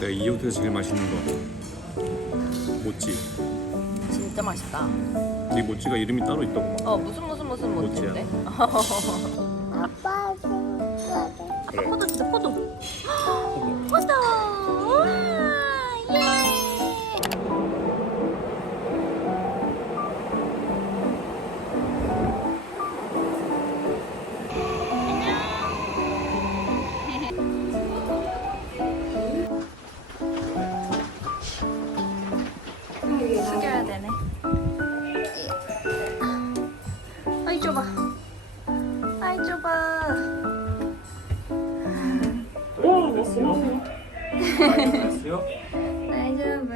내가 이 호텔에서 제일 맛있는 거 모찌. 진짜 맛있다. 이 모찌가 이름이 따로 있다고. 무슨 모찌야. 모찌인데? 아빠 생각해. 그래. 포도 주세요, 포도. 포도. 우와, 예. 숙여야 되네. 아이 좁아. 아이 좁아. 됐어요? 됐어요? 나이저브.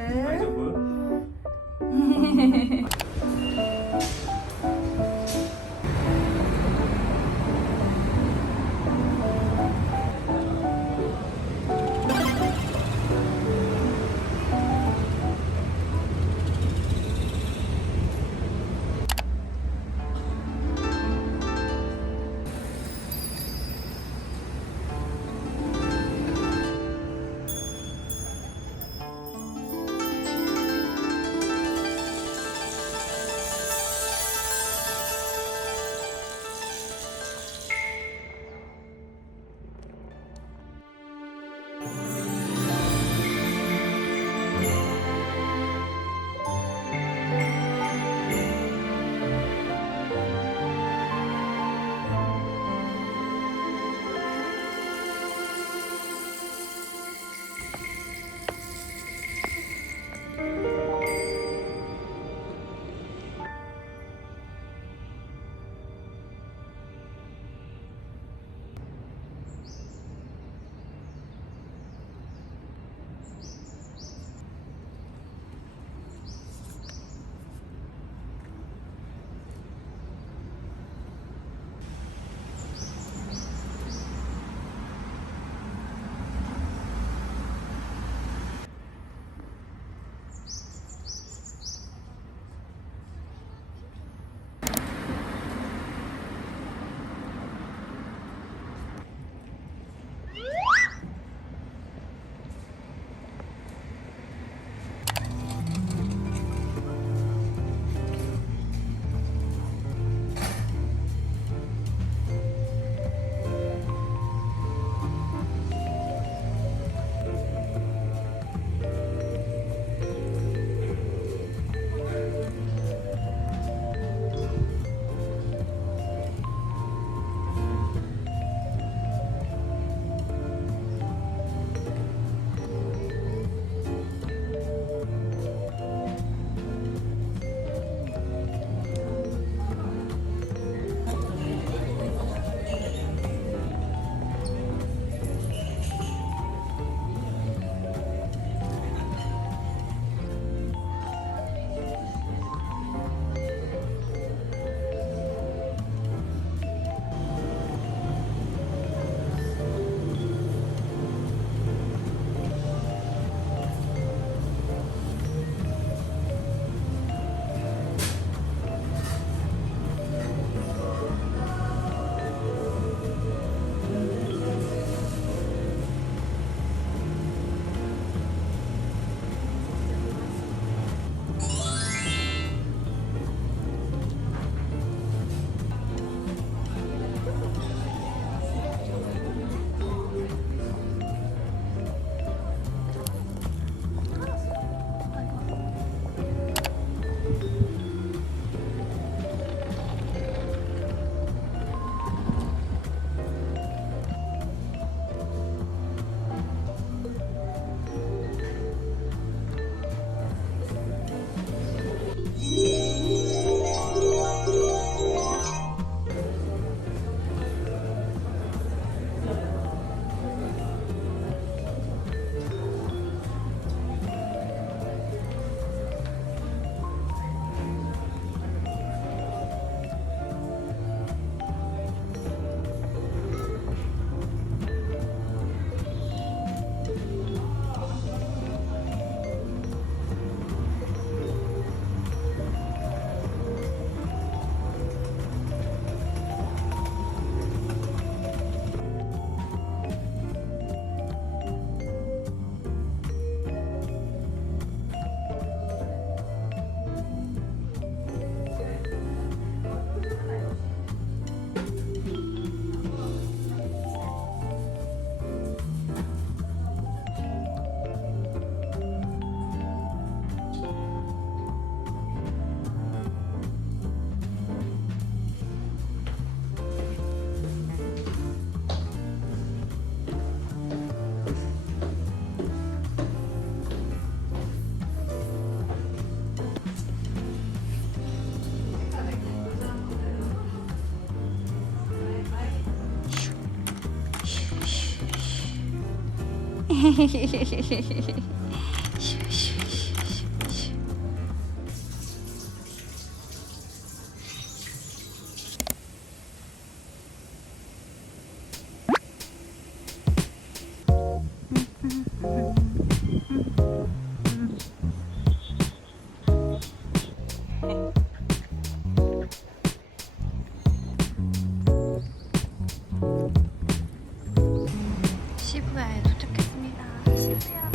시부야에 도착했습니다. 시부야.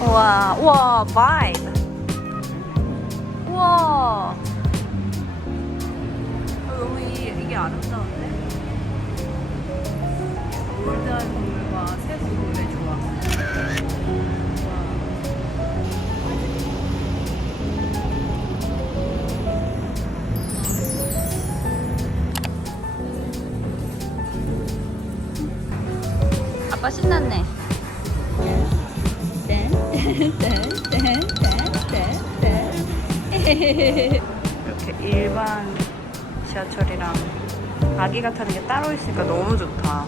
우와. 우와, 우와, 바이브. 우와. 너무 이게 아름다운데? 올드한 동물과 새 동물의 조화. 아빠 신났네. 이렇게 일반 지하철이랑 아기가 타는 게 따로 있으니까 너무 좋다.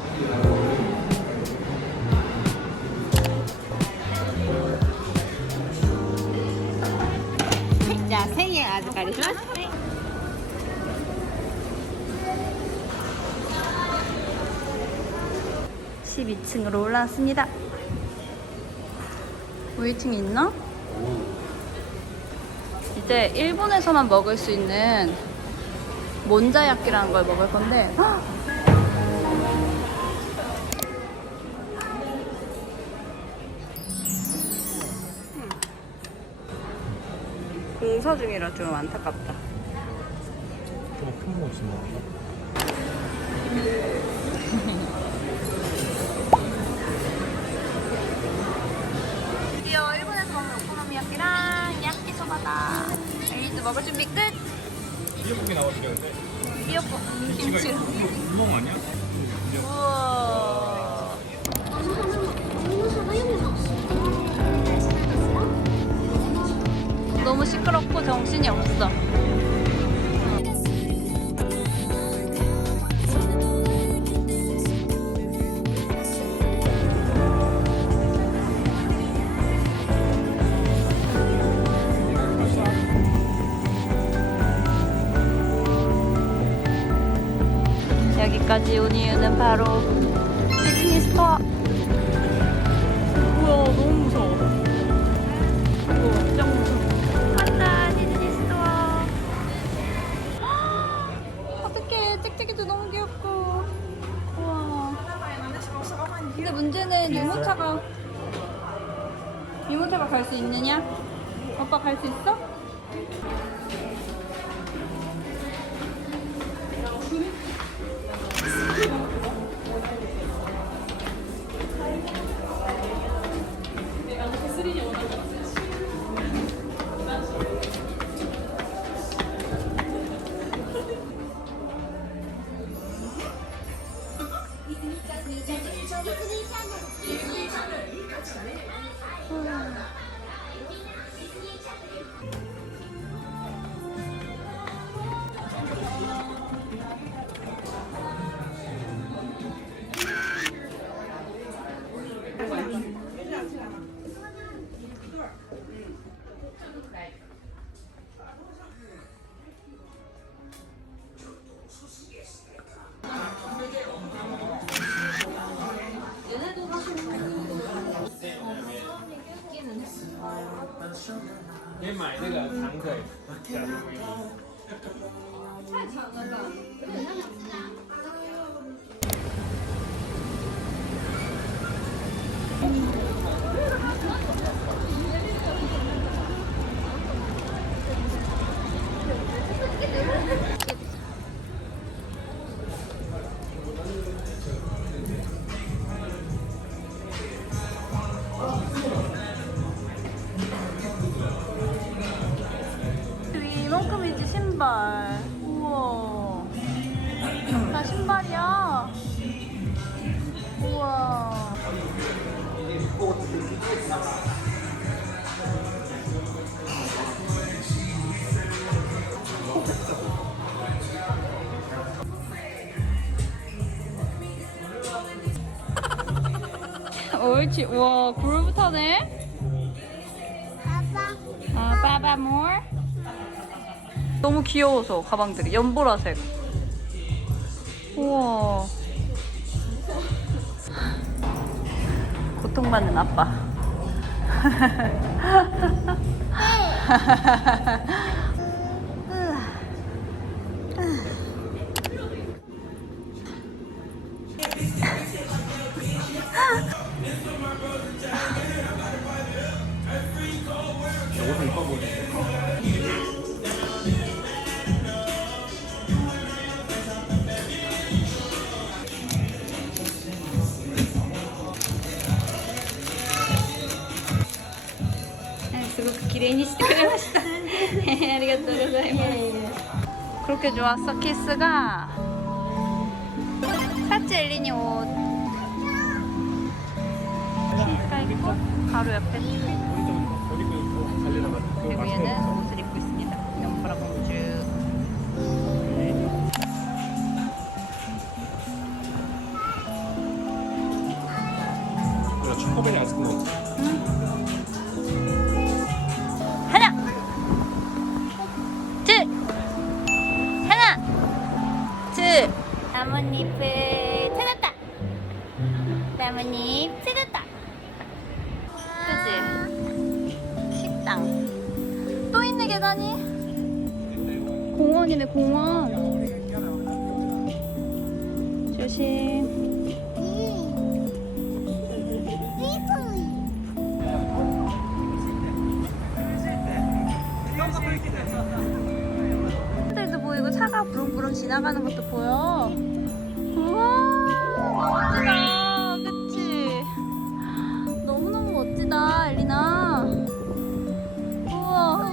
자, 생일 아주까지 좋았어? 12층으로 올라왔습니다. 5층 있나? 이제 일본에서만 먹을 수 있는 몬자야끼라는 걸 먹을 건데 공사 중이라 좀 안타깝다. 좀큰거 있으면 드디어 일본에서 먹는 오코노미야끼랑 야끼소바다. 엘리도 먹을 준비 끝! 미역국이 나왔는데 미역국, 김치. 구멍 아니야? 우와. 너무 시끄럽고 정신이 없어. 여기까지 온 이유는 바로 디즈니 스토어. 우와, 너무 무서워. 이거 진짜 무서워. 간다, 디즈니 스토어. 어떡해, 짹짹이도 너무 귀엽고. 우와. 근데 문제는 유모차가 갈 수 있느냐? 오빠 갈 수 있어? 이만큼이지 신발. 우와. 다 옳지. 우와, 굴부터네. 아빠. 빠바몰. 너무 귀여워서 가방들이 연보라색. 우와. 고통받는 아빠. 옷을 입어 보이는데. 그렇게 좋았어 키스가. 샀지 엘린이 옷. 키스가 있고 바로 옆에 쭉. 어디 입고 달려나가. 그리고 얘는 옷을 입고 있습니다. 연보라 공주. 축구벨이 아직 뭐. 하나, 둘, 하나, 둘. 나뭇잎을 찾았다. 나뭇잎 찾았다. 그치? 식당. 또 있네 계단이. 공원이네 공원. 조심. 사람들도 보이고 차가 부릉부릉 지나가는 것도 보여. 우와 멋지다. 그치? 너무너무 멋지다 엘리나. 우와.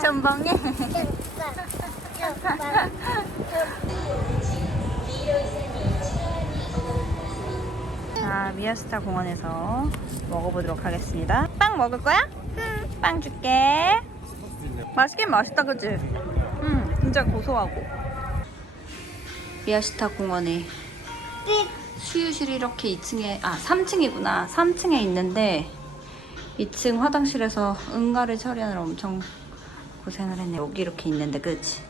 전방에. 자, 미아스타 공원에서 먹어보도록 하겠습니다. 빵 먹을 거야? 응. 빵 줄게. 맛있긴 맛있다, 그치? 응, 진짜 고소하고. 미아시타 공원에 수유실이 이렇게 2층에, 3층이구나. 3층에 있는데 2층 화장실에서 응가를 처리하느라 엄청 고생을 했네. 여기 이렇게 있는데, 그치?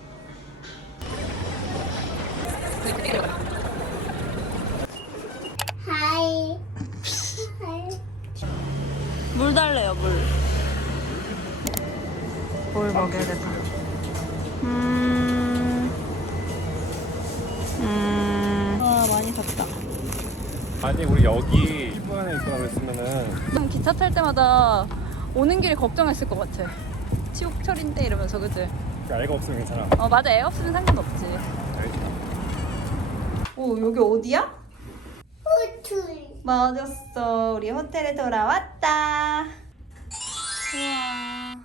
하이. 물 달래요, 물. 뭘 먹여야겠다. 많이 샀다. 아니 우리 여기 10분 안에 있거나 그랬으면은. 기차 탈 때마다 오는 길에 걱정했을 것 같아. 치옥철인데 이러면서, 그치? 애가 없으면 괜찮아. 맞아. 애 없으면 상관없지. 오, 여기 어디야? 호텔. 맞았어. 우리 호텔에 돌아왔다. 우와.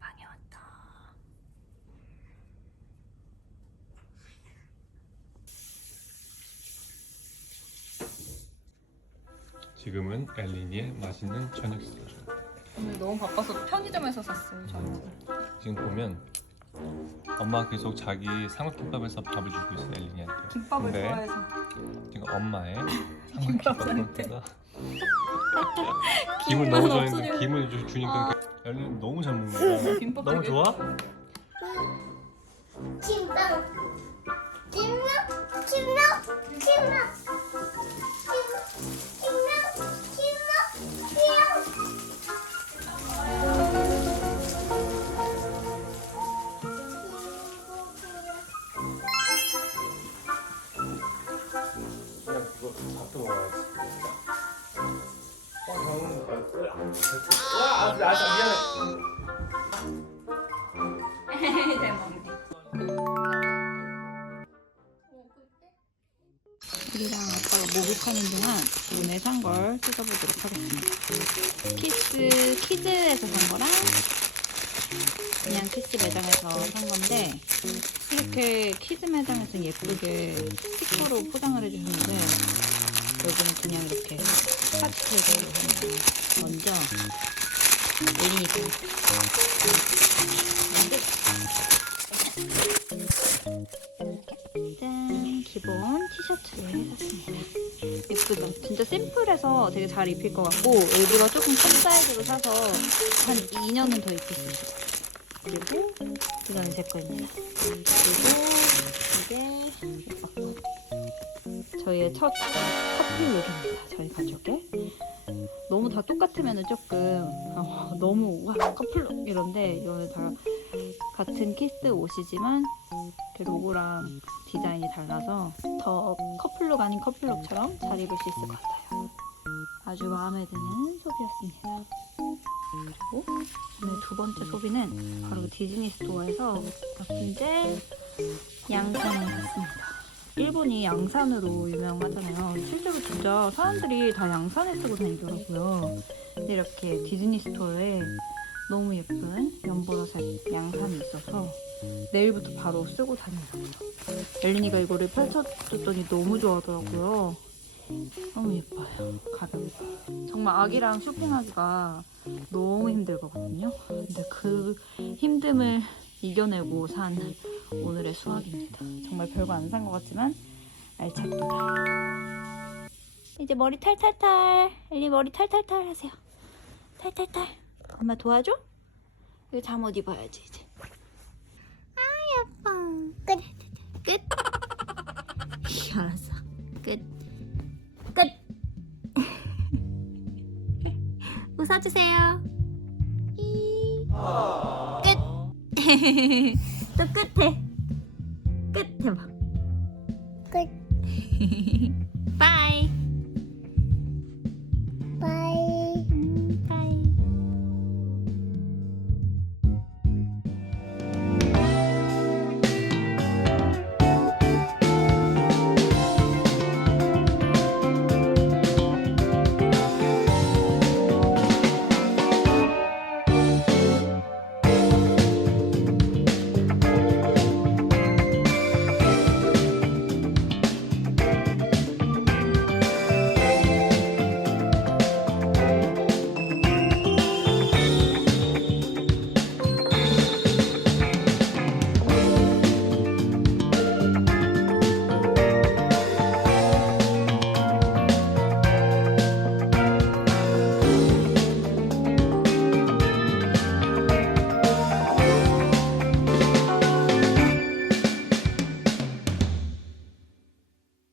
방에 왔다. 지금은 엘린이의 맛있는 저녁 시간. 오늘 너무 바빠서 편의점에서 샀어요, 저는. 지금 보면 엄마가 계속 자기 삼각김밥에서 밥을 주고 있어 엘린이한테. 김밥을 근데 좋아해서. 지금 엄마의 김밥 삼각김밥 김은 김을 넣어줘 없어지고. 있는데 김을 주니까 엘린 너무 잘 먹는 거야. 김밥 너무 되게- 좋아? 김밥. 김밥. 김밥. 김밥. 그냥 그거 밥도 먹어야지. 잘 먹네. 걸 뜯어보도록 하겠습니다. 키즈에서 산 거랑 그냥 키스 매장에서 산 건데, 이렇게 키즈 매장에서 예쁘게 스티커로 포장을 해주셨는데 여기는 그냥 이렇게 파스텔로 합니다. 먼저 엘리니까 짠, 기본 티셔츠를 샀습니다. 예쁘죠? 진짜 심플해서 되게 잘 입힐 것 같고, 일부러 조금 큰 사이즈로 사서 한 2년은 더 입힐 수 있을 것 같아요. 그리고 이거는 제 거입니다. 그리고 이게 저희의 첫 커플 룩입니다. 저희 가족의. 너무 다 똑같으면 조금 너무 와 커플룩 이런데, 이거는 다 같은 키스 옷이지만 이렇게 로고랑 디자인이 달라서 더 커플룩 아닌 커플룩처럼 잘 입을 수 있을 것 같아요. 아주 마음에 드는 소비였습니다. 그리고 오늘 두 번째 소비는 바로 디즈니 스토어에서 이제 양산을 샀습니다. 일본이 양산으로 유명하잖아요. 실제로 진짜 사람들이 다 양산을 쓰고 다니더라고요. 근데 이렇게 디즈니 스토어에 너무 예쁜 연보라색 양산이 있어서 내일부터 바로 쓰고 다니려고요. 엘린이가 이거를 펼쳐줬더니 너무 좋아하더라고요. 너무 예뻐요. 가볍고. 정말 아기랑 쇼핑하기가 너무 힘들거든요. 근데 그 힘듦을 이겨내고 산 오늘의 수학입니다. 정말 별거 안 산 것 같지만 알찼다. 이제 머리 탈탈탈. 엘리 머리 탈탈탈 하세요. 탈탈탈. 엄마 도와줘? 이거 잠옷 입어야지 이제. 아 예뻐. 끝. 끝. 알았어. 끝. 끝. 웃어주세요. 끝. 또 끝에. 끝 해봐.